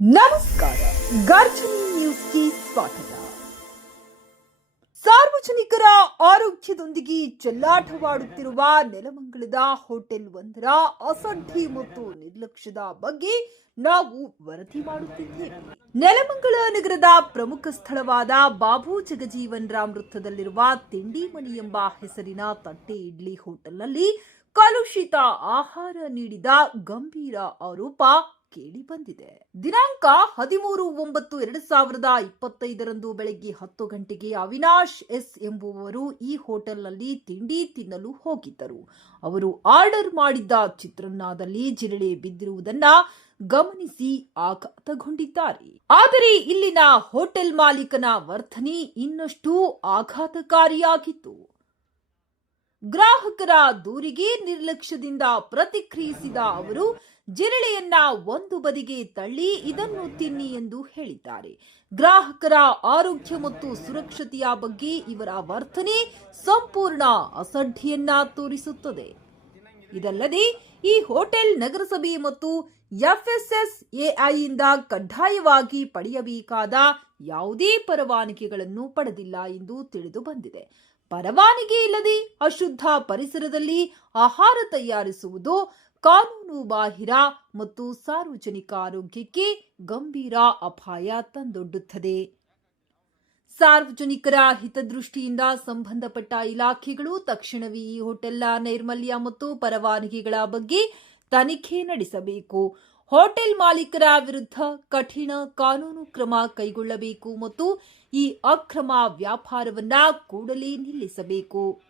ನಮಸ್ಕಾರ, ಗರ್ಜನಿ ನ್ಯೂಸ್ಗೆ ಸ್ವಾಗತ. ಸಾರ್ವಜನಿಕರ ಆರೋಗ್ಯದೊಂದಿಗೆ ಚೆಲ್ಲಾಟವಾಡುತ್ತಿರುವ ನೆಲಮಂಗಲದ ಹೋಟೆಲ್ ಒಂದರ ಅಸಡ್ಡಿ ಮತ್ತು ನಿರ್ಲಕ್ಷ್ಯದ ಬಗ್ಗೆ ನಾವು ವರದಿ ಮಾಡುತ್ತಿದ್ದೇವೆ. ನೆಲಮಂಗಲ ನಗರದ ಪ್ರಮುಖ ಸ್ಥಳವಾದ ಬಾಬು ಜಗಜೀವನ್ ರಾಮ್ ವೃತ್ತದಲ್ಲಿರುವ ತಿಂಡಿ ಎಂಬ ಹೆಸರಿನ ತಟ್ಟೆ ಇಡ್ಲಿ ಹೋಟೆಲ್ನಲ್ಲಿ ಕಲುಷಿತ ಆಹಾರ ನೀಡಿದ ಗಂಭೀರ ಆರೋಪ ಕೇಳಿ ಬಂದಿದೆ. ದಿನಾಂಕ ಹದಿಮೂರು ಒಂಬತ್ತು ಎರಡು ಸಾವಿರದ ಇಪ್ಪತ್ತೈದರಂದು ಬೆಳಗ್ಗೆ ಹತ್ತು ಗಂಟೆಗೆ ಅವಿನಾಶ್ ಎಸ್ ಎಂಬುವವರು ಈ ಹೋಟೆಲ್ನಲ್ಲಿ ತಿಂಡಿ ತಿನ್ನಲು ಹೋಗಿದ್ದರು. ಅವರು ಆರ್ಡರ್ ಮಾಡಿದ್ದ ಚಿತ್ರಾನ್ನದಲ್ಲಿ ಜಿರಳೆ ಬಿದ್ದಿರುವುದನ್ನ ಗಮನಿಸಿ ಆಘಾತಗೊಂಡಿದ್ದಾರೆ. ಆದರೆ ಇಲ್ಲಿನ ಹೋಟೆಲ್ ಮಾಲೀಕನ ವರ್ತನೆ ಇನ್ನಷ್ಟು ಆಘಾತಕಾರಿಯಾಗಿತ್ತು. ಗ್ರಾಹಕರ ದೂರಿಗೆ ನಿರ್ಲಕ್ಷ್ಯದಿಂದ ಪ್ರತಿಕ್ರಿಯಿಸಿದ ಅವರು ಜಿರಳೆಯನ್ನ ಒಂದು ಬದಿಗೆ ತಳ್ಳಿ ಇದನ್ನು ತಿನ್ನಿ ಎಂದು ಹೇಳಿದ್ದಾರೆ. ಗ್ರಾಹಕರ ಆರೋಗ್ಯ ಮತ್ತು ಸುರಕ್ಷತೆಯ ಬಗ್ಗೆ ಇವರ ವರ್ತನೆ ಸಂಪೂರ್ಣ ಅಸಡ್ಡಿಯನ್ನ ತೋರಿಸುತ್ತದೆ. ಇದಲ್ಲದೆ ಈ ಹೋಟೆಲ್, ನಗರಸಭೆ ಮತ್ತು ಎಫ್ಎಸ್ಎಸ್ಎಐಯಿಂದ ಕಡ್ಡಾಯವಾಗಿ ಪಡೆಯಬೇಕಾದ ಯಾವುದೇ ಪರವಾನಗಿಗಳನ್ನು ಪಡೆದಿಲ್ಲ ಎಂದು ತಿಳಿದು ಬಂದಿದೆ. ಪರವಾನಗಿ ಇಲ್ಲದೆ ಅಶುದ್ಧ ಪರಿಸರದಲ್ಲಿ ಆಹಾರ ತಯಾರಿಸುವುದು ಕಾನೂನು ಬಾಹಿರ ಮತ್ತು ಸಾರ್ವಜನಿಕ ಆರೋಗ್ಯಕ್ಕೆ ಗಂಭೀರ ಅಪಾಯ ತಂದೊಡ್ಡುತ್ತದೆ. ಸಾರ್ವಜನಿಕರ ಹಿತದೃಷ್ಟಿಯಿಂದ ಸಂಬಂಧಪಟ್ಟ ಇಲಾಖೆಗಳು ತಕ್ಷಣವೇ ಈ ಹೋಟೆಲ್ನ ನೈರ್ಮಲ್ಯ ಮತ್ತು ಪರವಾನಗಿಗಳ ಬಗ್ಗೆ ತನಿಖೆ ನಡೆಸಬೇಕು. ಹೋಟೆಲ್ ಮಾಲೀಕರ ವಿರುದ್ಧ ಕಠಿಣ ಕಾನೂನು ಕ್ರಮ ಕೈಗೊಳ್ಳಬೇಕು ಮತ್ತು ಈ ಅಕ್ರಮ ವ್ಯಾಪಾರವನ್ನ ಕೂಡಲೇ ನಿಲ್ಲಿಸಬೇಕು.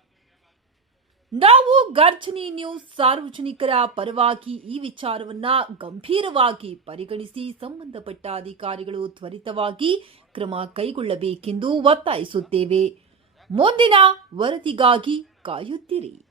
ನಾವು ಗರ್ಜನಿ ನ್ಯೂಸ್ ಸಾರ್ವಜನಿಕರ ಪರವಾಗಿ ಈ ವಿಚಾರವನ್ನ ಗಂಭೀರವಾಗಿ ಪರಿಗಣಿಸಿ ಸಂಬಂಧಪಟ್ಟ ಅಧಿಕಾರಿಗಳು ತ್ವರಿತವಾಗಿ ಕ್ರಮ ಕೈಗೊಳ್ಳಬೇಕೆಂದು ಒತ್ತಾಯಿಸುತ್ತೇವೆ. ಮುಂದಿನ ವರದಿಗಾಗಿ ಕಾಯುತ್ತಿರಿ.